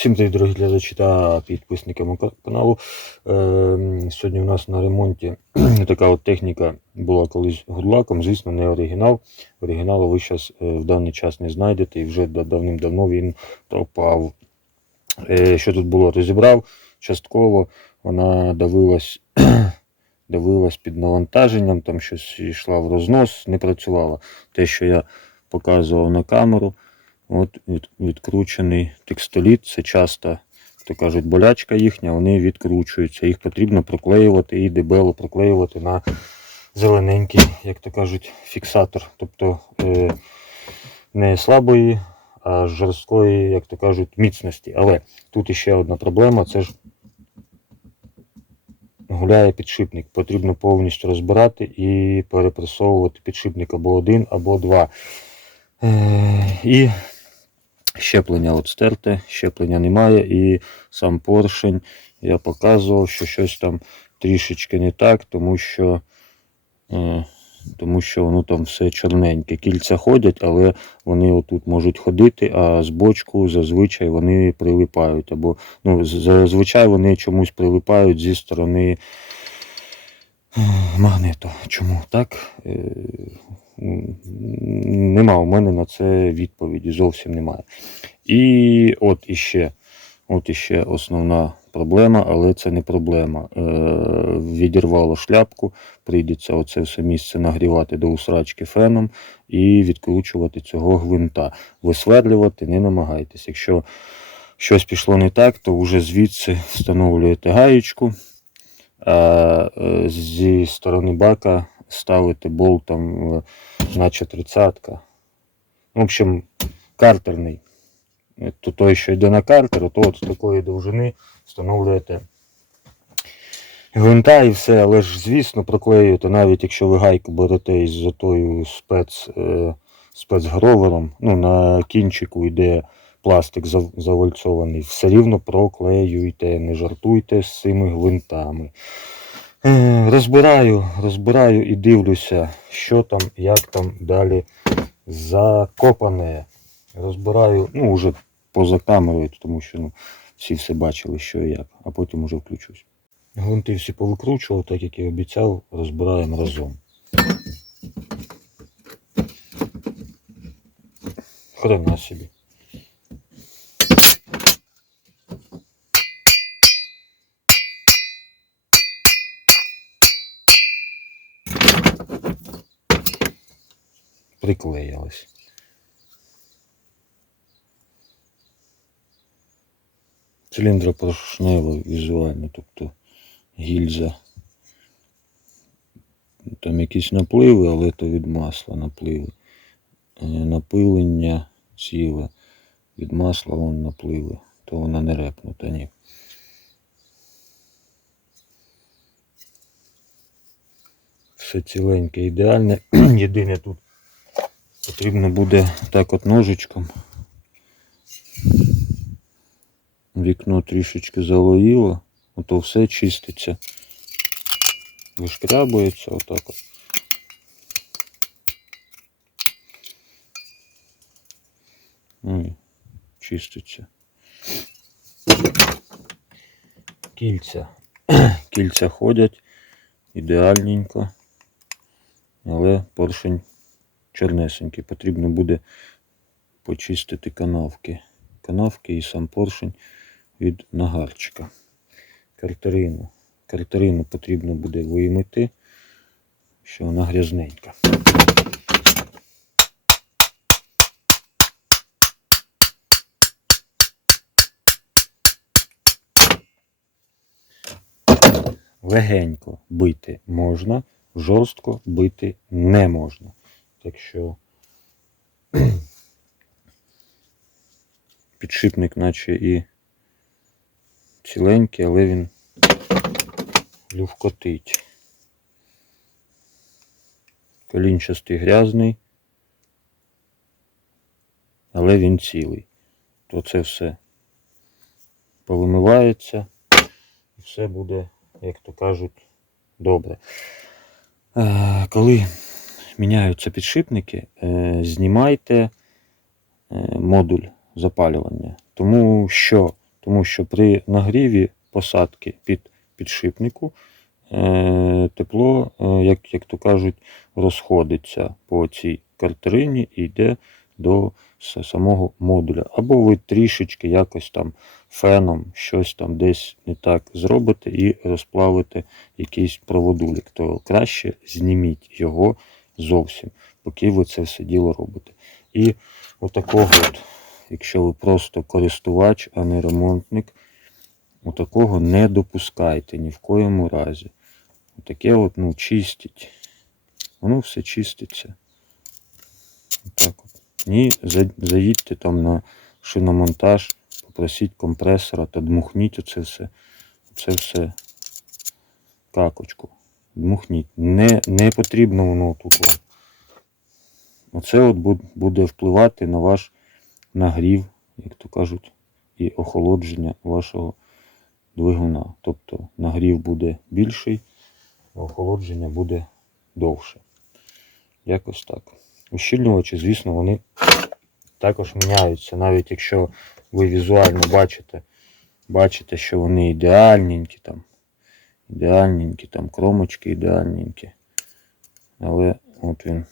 Всім привіт, дорогі глядачі та підписники мого каналу. Е, Сьогодні у нас на ремонті така от техніка була колись гудлаком, звісно, не оригінал. Оригіналу ви зараз в даний час не знайдете і вже давним-давно він пропав. Е, Що тут було? Розібрав частково, вона давилась, давилась під навантаженням, там щось йшла в рознос, не працювала. Те, що я показував на камеру. От відкручений текстоліт, це часто, то кажуть, болячка їхня, вони відкручуються. Їх потрібно проклеювати і дебело проклеювати на зелененький, як то кажуть, фіксатор. Тобто е, не слабої, а жорсткої, як то кажуть, міцності. Але тут іще одна проблема, це ж гуляє підшипник. Потрібно повністю розбирати і перепресовувати підшипник або один, або два. Е, і щеплення от стерте, щеплення немає, і сам поршень я показував, що щось там трішечки не так, тому що, е, тому що воно там все чорненьке. Кільця ходять, але вони отут можуть ходити, а з бочку зазвичай вони прилипають. Або ну, зазвичай вони чомусь прилипають зі сторони магниту. Чому так? Е, Нема у мене на це відповіді, зовсім немає. І от іще, от іще основна проблема, але це не проблема. Е, відірвало шляпку, прийдеться оце все місце нагрівати до усрачки феном і відкручувати цього гвинта. Висверлювати не намагайтесь. Якщо щось пішло не так, то вже звідси встановлюєте гаєчку, а е, зі сторони бака ставите болтом, е, наче тридцятка. В общем, картерний. Е, То той, що йде на картер, то от з такої довжини встановлюєте гвинта і все, але ж, звісно, проклеюєте, навіть якщо ви гайку берете із отою спец, спецгровером, ну, на кінчику йде пластик завальцований, все рівно проклеюйте, не жартуйте з цими гвинтами. Е, Розбираю, розбираю і дивлюся, що там, як там далі закопане. Розбираю, ну, вже поза камерою, тому що ну, всі все бачили, що і як, а потім уже включусь. Гвинти всі повикручував, так як і обіцяв, розбираємо разом. Хрена собі. Приклеїлось. Циліндропоршнево візуально, тобто гільза. Там якісь напливи, але то від масла напливи. Е, Напилення ціле. Від масла вон напливи. То вона не репнута, ні. Все ціленьке, ідеальне. Єдине тут потрібно буде так от ножичком. Вікно трішечки залоїло, ото все чиститься. Вишкрябується отак от. Ну і чиститься. Кільця. Кільця ходять ідеальненько, але поршень чорнесенький. Потрібно буде почистити канавки. Канавки і сам поршень від нагарчика. Картерину. Картерину потрібно буде виймити, що вона грязненька. Легенько бити можна, жорстко бити не можна. Так що підшипник, наче і ціленький, але він люфкотить. Колінчастий грязний, але він цілий. То це все повимивається і все буде, як то кажуть, добре. Е, Коли міняються підшипники, е, знімайте е, модуль запалювання. Тому що Тому що при нагріві посадки під підшипнику е, тепло, як, як то кажуть, розходиться по цій картерині і йде до самого модуля. Або ви трішечки якось там феном щось там десь не так зробите і розплавите якийсь проводулік, то краще зніміть його зовсім, поки ви це все діло робите. І отакого, от, якщо ви просто користувач, а не ремонтник, отакого не допускайте ні в коєму разі. Таке от, ну, чистить. Воно все чиститься. Отак от. Ні, за- заїдьте там на шиномонтаж, попросіть компресора та дмухніть оце все. Це все какочку. Дмухніть. Не, не потрібно воно тут вам. Оце от буде впливати на ваш нагрів, як то кажуть, і охолодження вашого двигуна. Тобто нагрів буде більший, а охолодження буде довше. Якось так. Ущільнювачі, звісно, вони також міняються, навіть якщо ви візуально бачите, бачите, що вони ідеальненькі там. Ідеальненькі, там кромочки ідеальненькі. Але от він,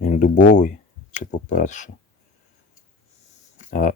він дубовий, це по-перше. А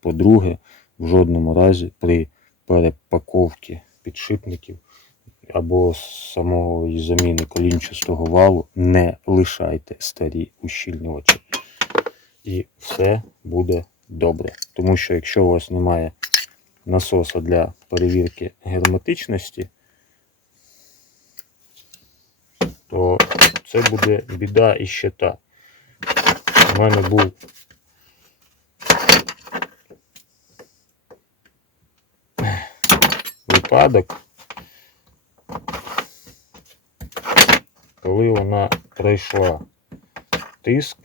по-друге, в жодному разі при перепаковці підшипників або самого заміни колінчастого валу не лишайте старі ущільнювачі. І все буде добре. Тому що якщо у вас немає насоса для перевірки герметичності, то це буде біда і ще та. У мене був випадок, коли вона пройшла тиск,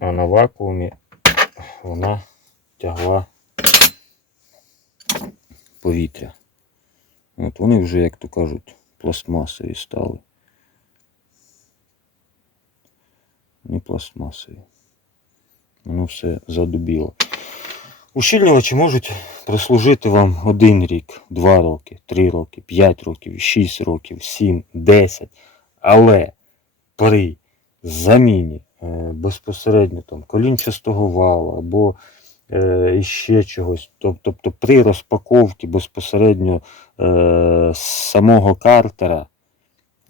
а на вакуумі вона тягла повітря. От вони вже, як то кажуть, пластмасові стали. Не пластмасові. Воно все задубіло. Ущільнювачі можуть прослужити вам один рік, два роки, три роки, п'ять років, шість років, сім, десять. Але при заміні е, безпосередньо там колінчастого вала або е, іще чогось, тобто при розпаковці безпосередньо е, самого картера,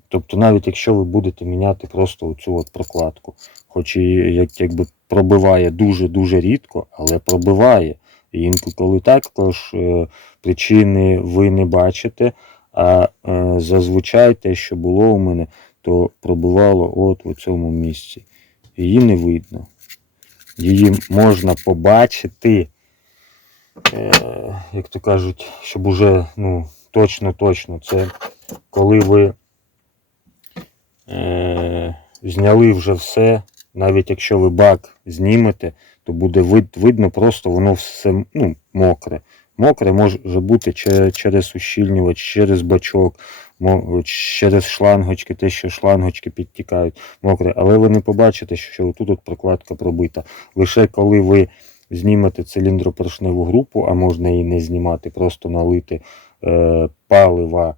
тобто навіть якщо ви будете міняти просто оцю от прокладку, хоч і як, якби пробиває дуже-дуже рідко, але пробиває. І інколи також е, причини ви не бачите, а зазвичай те, що було у мене, то пробивало от у цьому місці. Її не видно. Її можна побачити, е, як то кажуть, щоб уже ну, точно-точно це коли ви е, зняли вже все, навіть якщо ви бак знімете, то буде вид, видно просто воно все ну, мокре. Мокре може бути через ущільнювач, через бачок, через шлангочки, те, що шлангочки підтікають мокре, але ви не побачите, що тут от прокладка пробита. Лише коли ви знімете циліндропоршневу групу, а можна і не знімати, просто налити е, палива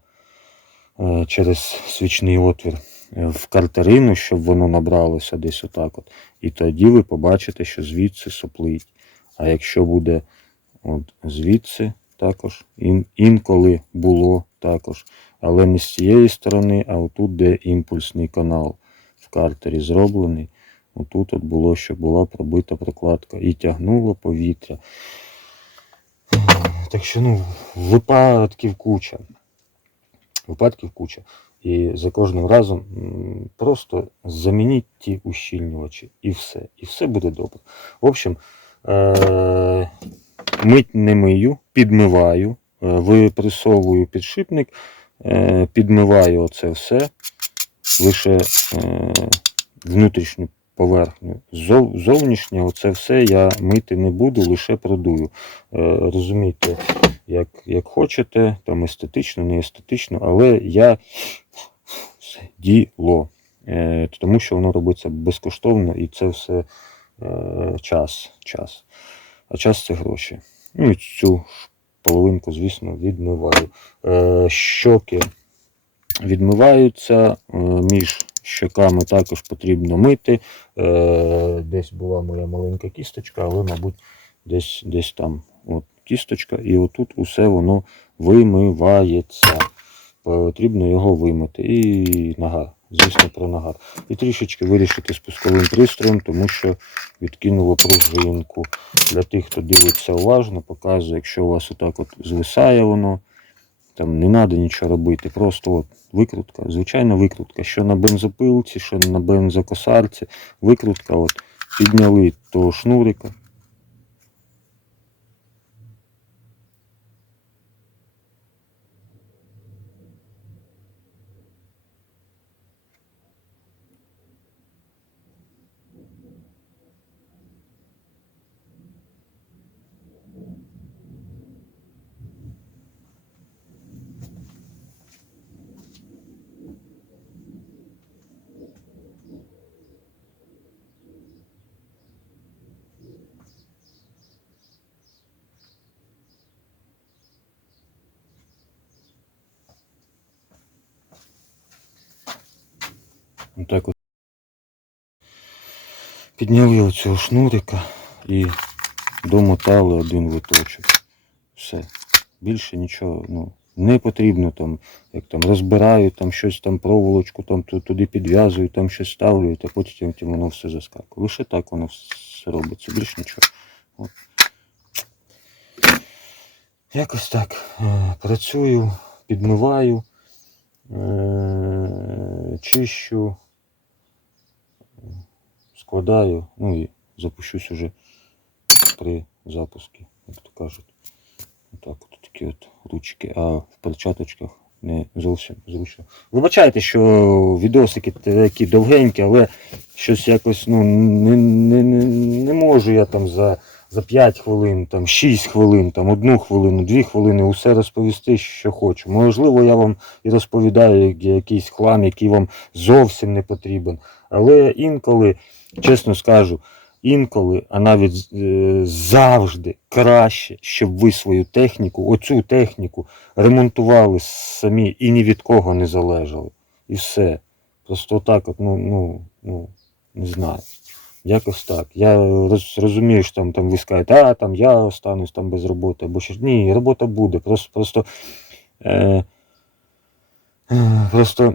е, через свічний отвір е, в картерину, щоб воно набралося десь отак. От. І тоді ви побачите, що звідси соплить. А якщо буде от, звідси також, ін, інколи було також. Але не з цієї сторони, а отут, де імпульсний канал в картері зроблений. Отут от було, що була пробита прокладка і тягнуло повітря. Так що, ну, випадків куча. Випадків куча. І за кожним разом просто замініть ті ущільнювачі і все. І все буде добре. В общем, е- мить не мию, підмиваю, е, випресовую підшипник, е- підмиваю оце все, лише е- внутрішню поверхню. Зовнішнє оце все я мити не буду, лише продую. Розумієте, як, як хочете, там естетично, не естетично, але я діло. Тому що воно робиться безкоштовно і це все час, час. А час це гроші. Ну і цю половинку, звісно, відмиваю. Е, щоки відмиваються, е, між щоками також потрібно мити. Е, десь була моя маленька кісточка, але, мабуть, десь, десь там от кісточка, і отут усе воно вимивається. Потрібно його вимити. І нагар, звісно, про нагар. І трішечки вирішити спусковим пристроєм, тому що відкинуло пружинку. Для тих, хто дивиться уважно, показую, якщо у вас отак от звисає воно, там не треба нічого робити. Просто от викрутка, звичайна викрутка. Що на бензопилці, що на бензокосарці. Викрутка, от підняли того шнурика. Отак от. Підняли оцього шнурика і домотали один виточок. Все. Більше нічого ну, не потрібно там, як там розбирають, там щось там проволочку там туди підв'язують, там щось ставлюють, а потім воно все заскакує. Лише так воно все робиться, більше нічого. От. Якось так. Е, Працюю, підмиваю, е, чищу, складаю, ну і запущусь уже при запуску, як то кажуть. Отак от такі от ручки, а в перчаточках не зовсім зручно. Вибачайте, що відосики такі довгенькі, але щось якось ну, не, не, не, не можу я там за, за 5 хвилин, там 6 хвилин, там 1 хвилину, 2 хвилини усе розповісти, що хочу. Можливо, я вам і розповідаю якийсь хлам, який вам зовсім не потрібен. Але інколи, чесно скажу, інколи, а навіть е, завжди краще, щоб ви свою техніку, оцю техніку ремонтували самі і ні від кого не залежали. І все. Просто так, от, ну, ну, ну, не знаю. Якось так. Я роз, розумію, що там, там ви скажете, а там я останусь там без роботи, або що. Ні, робота буде. Просто, просто, е, е, просто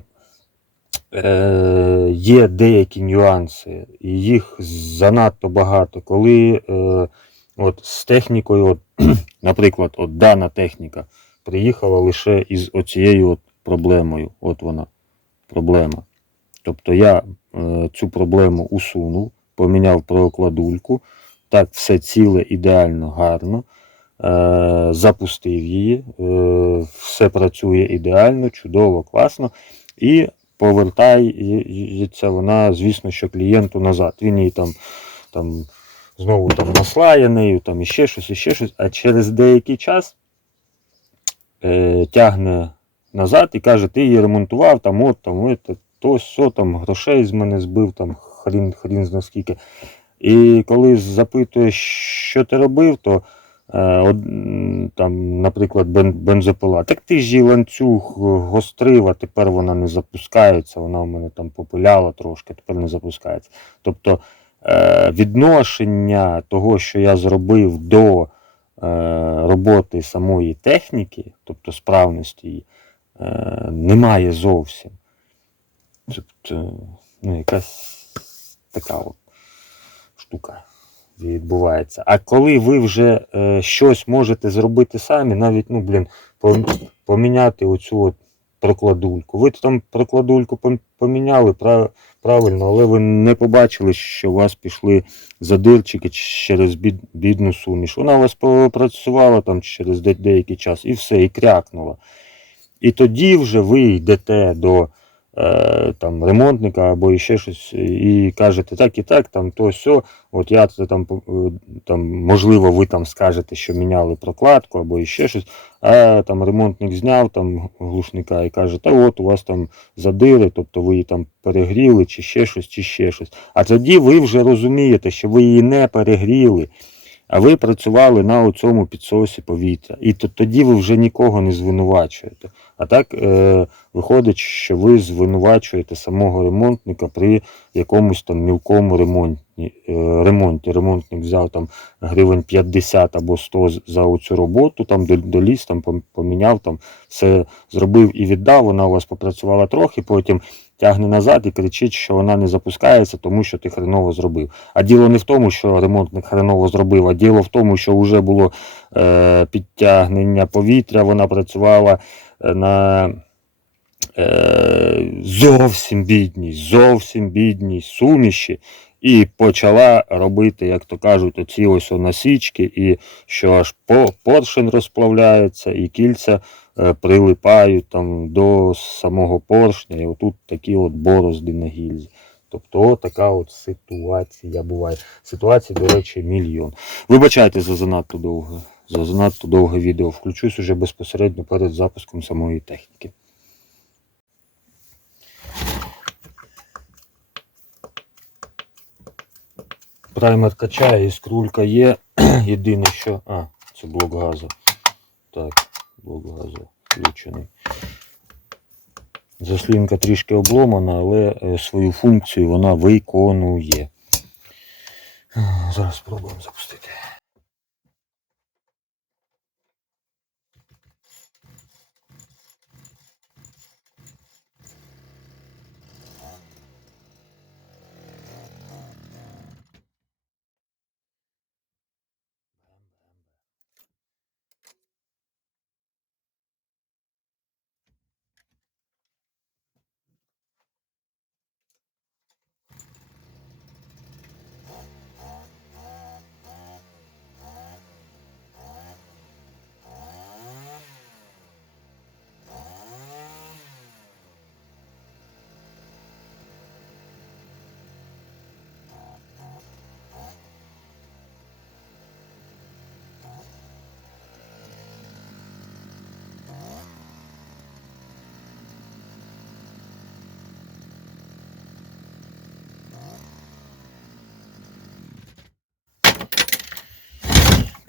е, є деякі нюанси, і їх занадто багато. Коли е, от, з технікою, от, наприклад, от дана техніка приїхала лише із оцією от проблемою. От вона, проблема. Тобто я е, цю проблему усунув, поміняв прокладульку, так все ціле, ідеально, гарно. Е, запустив її, е, все працює ідеально, чудово, класно. І повертається вона, звісно, що клієнту назад. Він її там, там знову там наслає нею, там іще щось, іще щось, а через деякий час е, тягне назад і каже, ти її ремонтував, там от, там, от, то, все, там грошей з мене збив, там хрін, хрін зна скільки. І коли запитує, що ти робив, то там, наприклад, бензопила. Так ти ж її ланцюг гострив, тепер вона не запускається, вона у мене там попиляла трошки, тепер не запускається. Тобто е, відношення того, що я зробив до е, роботи самої техніки, тобто справності е, немає зовсім. Тобто, ну, якась така от штука відбувається. А коли ви вже е, щось можете зробити самі, навіть, ну, блін, поміняти оцю от прокладульку. Ви там прокладульку поміняли правильно, але ви не побачили, що у вас пішли задирчики через бідну суміш. Вона у вас попрацювала там через деякий час і все, і крякнула. І тоді вже ви йдете до там, ремонтника або ще щось, і кажете так і так, там то сьо, от я там, е, там, можливо, ви там скажете, що міняли прокладку або ще щось, а там ремонтник зняв там глушника і каже, та от у вас там задири, тобто ви її там перегріли, чи ще щось, чи ще щось. А тоді ви вже розумієте, що ви її не перегріли. А ви працювали на цьому підсосі повітря. І то, тоді ви вже нікого не звинувачуєте. А так е, виходить, що ви звинувачуєте самого ремонтника при якомусь там мілкому ремонті. Е, ремонті. Ремонтник взяв там гривень 50 або 100 за оцю роботу, там до- доліз, там пом- поміняв, там все зробив і віддав. Вона у вас попрацювала трохи, потім тягне назад і кричить, що вона не запускається, тому що ти хреново зробив. А діло не в тому, що ремонтник хреново зробив, а діло в тому, що вже було е, підтягнення повітря, вона працювала е, на е, зовсім бідній, зовсім бідній суміші. І почала робити, як то кажуть, оці ось насічки, і що аж по, поршень розплавляється, і кільця е, прилипають там до самого поршня, і отут такі от борозди на гільзі. Тобто така от ситуація буває. Ситуацій, до речі, мільйон. Вибачайте за занадто довге, за занадто довге відео. Включусь уже безпосередньо перед запуском самої техніки. Праймер качає, іскрулька є. Єдине, що. А, це блок газу. Так, блок газу включений. Заслінка трішки обломана, але е, свою функцію вона виконує. Зараз спробуємо запустити.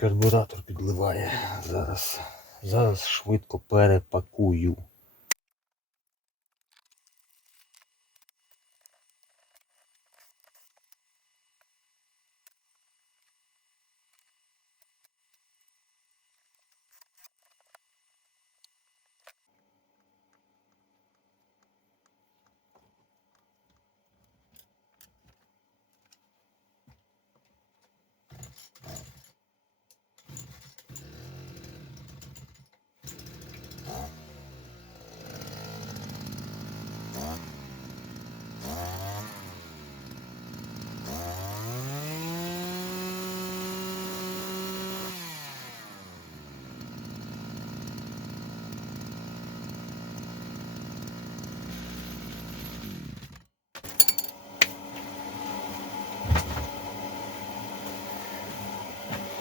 Карбюратор підливає. Зараз. Зараз швидко перепакую.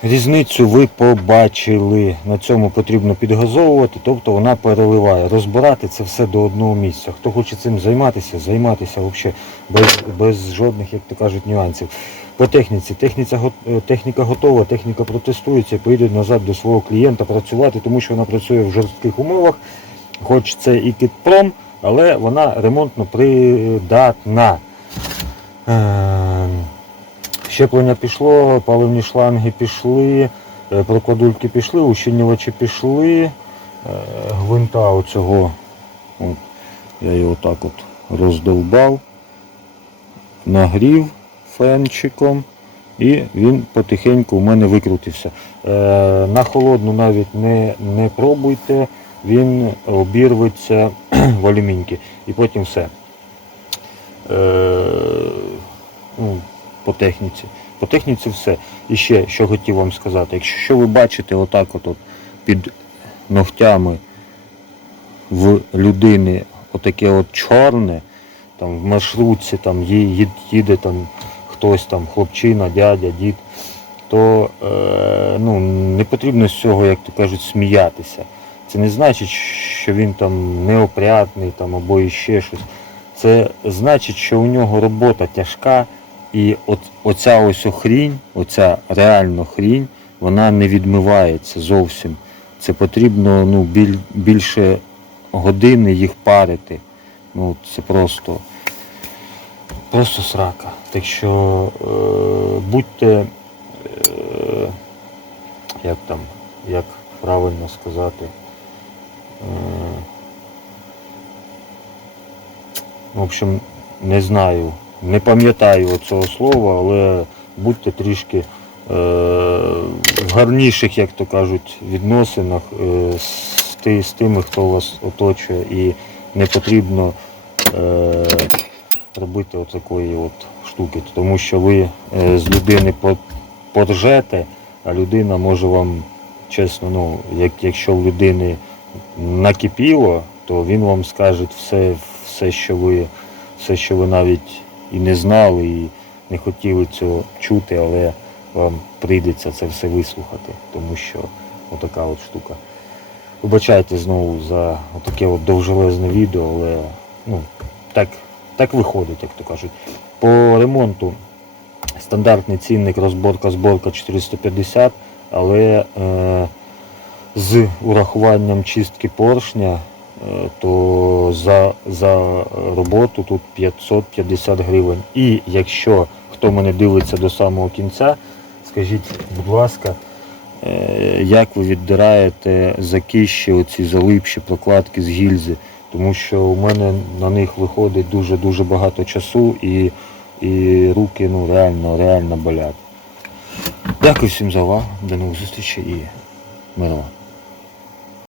Різницю ви побачили. На цьому потрібно підгазовувати, тобто вона переливає. Розбирати це все до одного місця. Хто хоче цим займатися, займатися взагалі без, без жодних, як то кажуть, нюансів. По техніці. Техніця, е, техніка готова, техніка протестується, поїдуть назад до свого клієнта працювати, тому що вона працює в жорстких умовах. Хоч це і кітпром, але вона ремонтно придатна. Щеплення пішло, паливні шланги пішли, е, прокладульки пішли, ущільнювачі пішли, е, гвинта оцього, от, я його так от роздовбав, нагрів фенчиком і він потихеньку у мене викрутився. Е, На холодну навіть не, не пробуйте, він обірветься в алюміньки і потім все. Ну, по техніці. По техніці все. І ще, що хотів вам сказати, якщо ви бачите отак от, під ногтями в людини отаке от чорне, там в маршрутці там їде там хтось там, хлопчина, дядя, дід, то е, ну, не потрібно з цього, як то кажуть, сміятися. Це не значить, що він там неопрятний там, або іще щось. Це значить, що у нього робота тяжка, І от, оця ось охрінь, оця реально хрінь, вона не відмивається зовсім. Це потрібно ну, біль, більше години їх парити. Ну, це просто, просто срака. Так що е, будьте, е, як там, як правильно сказати. Е, в общем, не знаю, не пам'ятаю цього слова, але будьте трішки е, в гарніших, як то кажуть, відносинах е, з, ти- з тими, хто вас оточує, і не потрібно е, робити отакої от штуки, тому що ви з людини по- поржете, а людина може вам, чесно, ну, як, якщо в людини накипіло, то він вам скаже все, все, що ви, все, що ви навіть і не знали, і не хотіли цього чути, але вам прийдеться це все вислухати, тому що отака от штука. Вибачайте знову за таке от довжелезне відео, але ну, так, так виходить, як то кажуть. По ремонту стандартний цінник розборка зборка 450, але е, з урахуванням чистки поршня, то за, за роботу тут 550 гривень. І якщо хто мене дивиться до самого кінця, скажіть, будь ласка, е, як ви віддираєте закищі, оці залипші прокладки з гільзи? Тому що у мене на них виходить дуже-дуже багато часу і, і руки ну, реально, реально болять. Дякую всім за увагу. До нових зустрічей і мирова.